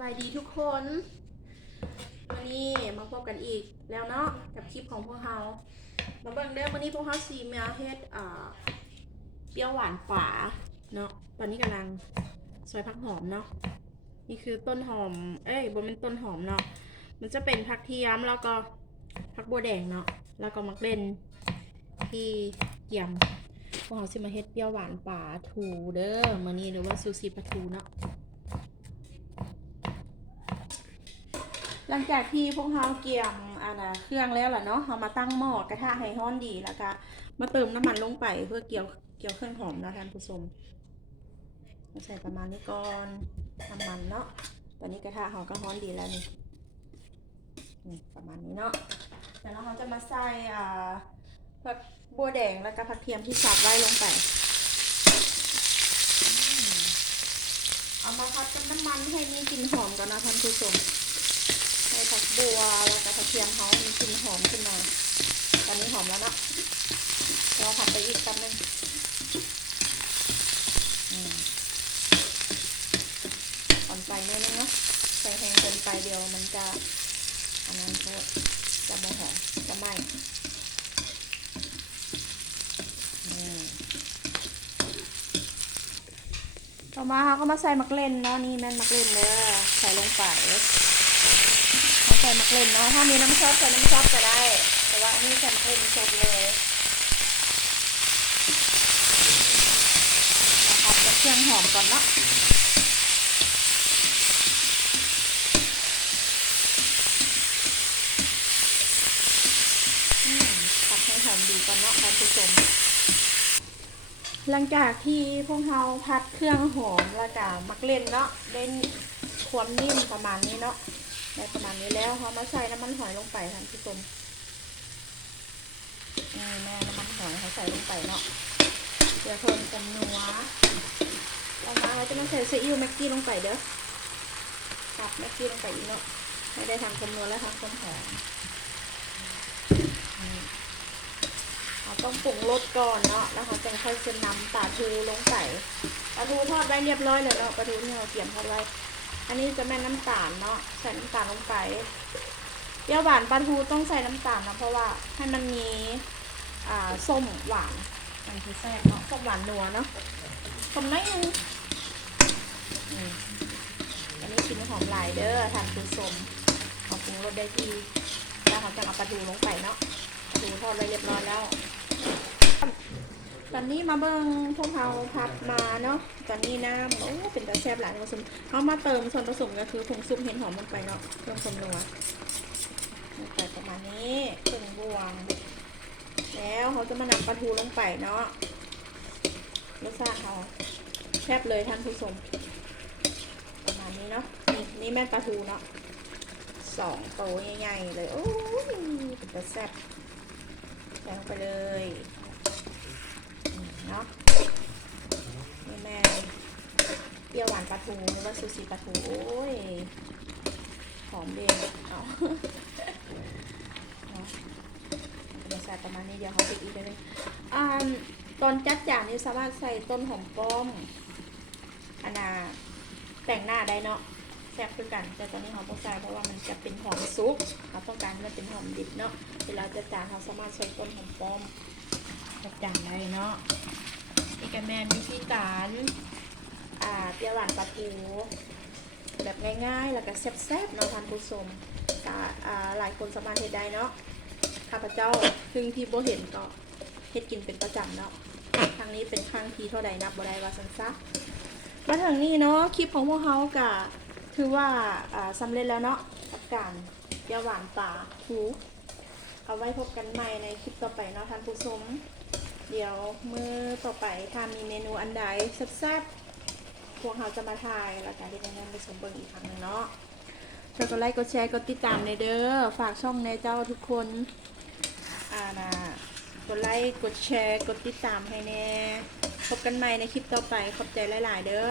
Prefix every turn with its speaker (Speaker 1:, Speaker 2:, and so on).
Speaker 1: บายดีทุกคนวันนี้มาพบกันอีกแล้วเนาะกับคลิปของพวกเรามาเบิ่งเด้อวันนี้พวกเราซีมาเฮ็ดอ่าเปรี้ยวหวานฝาเนาะตอนนี้กำลังซอยผักหอมเนาะนี่คือต้นหอม เอ้ยบ่เป็นต้นหอมเนาะมันจะเป็นผักเทียมแล้วก็ผักบัวแดงเนาะแล้วก็มักเล่นที่เกี่ยมพวกเราสิมาเฮ็ดเปรี้ยวหวานป่าทูเด้อมื้อนี้หรือว่าซูชิปลาทูเนาะ หลังจากที่พวกเราเกี่ยมอ่านะเครื่องแล้วล่ะเนาะเรามาตั้งหม้อกระทะให้ร้อนดีแล้วก็มาเติมน้ำมันลงไปเพื่อเกี่ยวเกี่ยวเครื่องหอมนะท่านผู้ชมเราใส่ประมาณนี้ก่อนน้ำมันเนาะตอนนี้กระทะเราก็ร้อนดีแล้วนี่นี่ประมาณนี้เนาะเดี๋ยวเราจะมาใส่อ่าผักบัวแดงแล้วก็ผักเทียมที่สับไว้ลงไปเอามาพัดกับน้ำมันให้มีกลิ่นหอมก่อนนะท่านผู้ชม บัวแล้วก็กระเทียมเขามีกลิ่นหอมขึ้นมา ตอนนี้หอมแล้วเนาะเราผัดไปอีกแป๊บนึงอ่อนไฟนิดนึงเนาะใส่แห้งเกินไปเดียวมันจะอันนั้นก็จะไม่หอมจะไหม้อืมต่อมาเขาก็มาใส่มักเล่นเนาะนี่แม่นมักเล่นเด้อใส่ลงไป ใส่มะเขือเนาะถ้ามีน้ำซอสใส่น้ำซอสก็ได้ แต่ว่าอันนี้ใส่มะเขือสดเลยนะครับกับเครื่องหอมก่อนเนาะอืมผัดให้หอมดีก่อนเนาะท่านผู้ชมหลังจากที่พวกเราพัดเครื่องหอมแล้วก็มักเล่นเนาะได้ความนิ่มประมาณนี้เนาะ ได้ประมาณนี้แล้วเขามาใส่น้ำมันหอยลงไปท่านผู้ชมนี่แม่น้ำมันหอยเขาใส่ลงไปเนาะเดี๋ยวคนกันนัวต่อมาเราจะมาใส่ซีอิ๊วแม็กกี้ลงไปเด้อตับแม็กกี้ลงไปอีกเนาะไม่ได้ทำความนัวและทำความหอมเราต้องปรุงรสก่อนเนาะแล้วเขาจะค่อยจะนำปลาทูลงไปปลาทูทอดไว้เรียบร้อยเลยเนาะปลาทูที่เราเตรียมทอดไว้ อันนี้จะแม่น้ำตาลเนาะใส่น้ำตาลลงไปเปรี้ยวหวานปลาทูต้องใส่น้ำตาลนะเพราะว่าให้มันมีอ่าส้มหวานมันคือแซ่บเนาะส้มหวานนัวเนาะส้มน้อยนึงอืมอันนี้ชิ้นหอมหลายเด้อทานคือส้มเอาปรุงรสได้ที่แล้วเขาจะเอาปลาทูลงไปเนาะปลาทูทอดไว้เรียบร้อยแล้ว ตอนนี้มาเบิ่งพวกเราพับมาเนาะตอนนี้น้ำโอ้เป็นตาแซ่บหลายผสมเขามาเติมส่วนผสมก็คือผงซุปเห็ดหอมลงไปเนาะเครื่องคนนัวลงไปประมาณนี้ครึ่งบวง แล้วเขาจะมานำปลาทูลงไปเนาะรสชาติเขาแซ่บเลยท่านผู้ชมประมาณนี้เนาะนี่นี่แม่ปลาทูเนาะสองโตวใหญ่ๆเลยโอ้ยเป็นตาแซ่บใส่ลงไปเลย เนาะนี่แม่เปรี้ยวหวานปลาทูหรือว่าซูชิปลาทู โอ้ย หอมเด่นเอาเนาะเดี๋ยวใส่ประมาณนี้เดี๋ยวเขาติดอีกนิดนึงอ่าตอนจัดจานนี่สามารถใส่ต้นหอมป้อมอันน่ะแต่งหน้าได้เนาะแซ่บคือกัน แต่ตอนนี้หอมต้องใส่เพราะว่ามันจะเป็นหอมซุปเราต้องการมันเป็นหอมดิบเนาะเวลาจะจานเราสามารถใช้ต้นหอมป้อม จัดจานได้เนาะอีกอันแมนวิธีการอ่าเปรี้ยวหวานปลาทูแบบง่ายๆ แล้วก็แซ่บๆเนาะท่านผู้ชมก็อ่าหลายคนสามารถเฮ็ดได้เนาะข้าพเจ้าซึ่งที่โบเห็นก็เฮ็ดกินเป็นประจำเนาะครั้งนี้เป็นครั้งที่เท่าใดนับบ่ได้ว่าซันซะมาถึงนี้เนาะคลิปของพวกเขาก็ถือว่าอ่าสำเร็จแล้วเนาะกับการเปรี้ยวหวานปลาทู เอาไว้พบกันใหม่ในคลิปต่อไปเนาะท่านผู้ชมเดี๋ยวมือต่อไปถ้ามีเมนูอันใดแซ่บๆพวกเราจะมาถ่ายแล้วกันที่จะนำไปสมเบิงอีกครั้งหนึงเนาะช่วยกดไลค์กดแชร์กดติดตามในเด้อฝากช่องในเจ้าทุกคนอ่านะกดไลค์กดแชร์กดติดตามให้แน่พบกันใหม่ในคลิปต่อไปขอบใจหลาย ๆ เด้อ